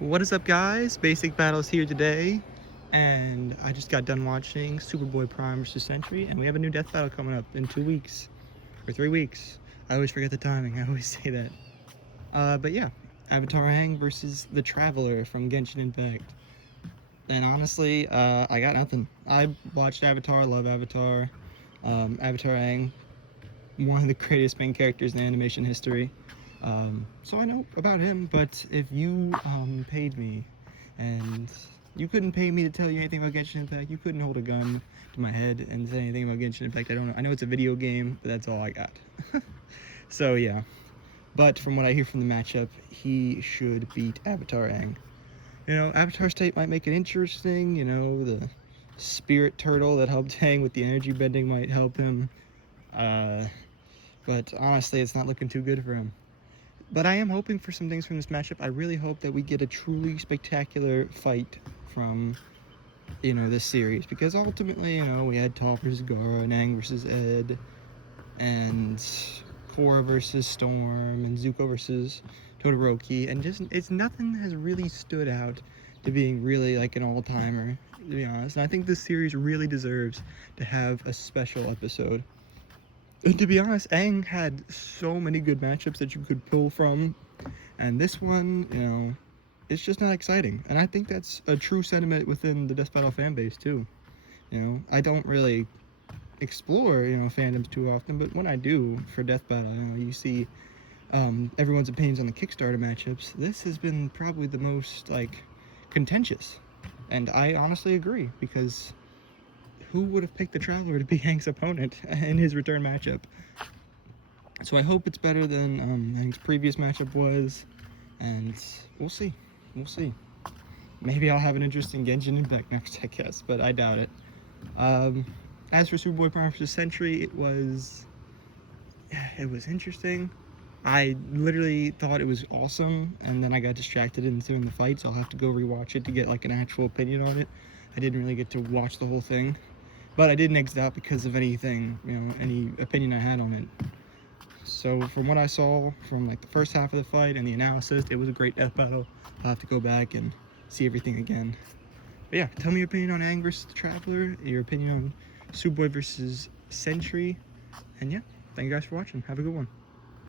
What is up, guys? Basic Battles here today, and I just got done watching Superboy Prime vs. Sentry, and we have a new death battle coming up in 2 weeks, or 3 weeks. I always forget the timing, I always say that. But yeah, Avatar Aang versus the Traveler from Genshin Impact. And honestly, I got nothing. I watched Avatar, love Avatar. Avatar Aang, one of the greatest main characters in animation history. So I know about him, but if you paid me and you couldn't pay me to tell you anything about Genshin Impact, you couldn't hold a gun to my head and say anything about Genshin Impact, I don't know. I know it's a video game, but that's all I got. So yeah, but from what I hear from the matchup, he should beat Avatar Aang. You know, Avatar State might make it interesting, you know, the spirit turtle that helped Aang with the energy bending might help him. But honestly, it's not looking too good for him. But I am hoping for some things from this matchup. I really hope that we get a truly spectacular fight from, you know, this series. Because ultimately, you know, we had Toph versus Gara, and Aang versus Ed, and Korra versus Storm, and Zuko versus Todoroki. And just, it's nothing that has really stood out to being really like an all-timer, to be honest. And I think this series really deserves to have a special episode. And to be honest, Aang had so many good matchups that you could pull from, and this one, you know, it's just not exciting. And I think that's a true sentiment within the Death Battle fan base too. You know, I don't really explore, you know, fandoms too often, but when I do for Death Battle, you know, you see everyone's opinions on the Kickstarter matchups. This has been probably the most like contentious, and I honestly agree, because who would have picked the Traveler to be Aang's opponent in his return matchup? So I hope it's better than Aang's previous matchup was, and we'll see. We'll see. Maybe I'll have an interesting Genshin Impact next, I guess, but I doubt it. As for Superboy Prime vs. Sentry, it was interesting. I literally thought it was awesome, and then I got distracted in the fight, so I'll have to go rewatch it to get like an actual opinion on it. I didn't really get to watch the whole thing, but I didn't exit out because of anything, you know, any opinion I had on it. So from what I saw from like the first half of the fight and the analysis, it was a great death battle. I'll have to go back and see everything again. But yeah, tell me your opinion on Aang versus the Traveler, your opinion on Superboy versus Sentry, and yeah, thank you guys for watching. Have a good one.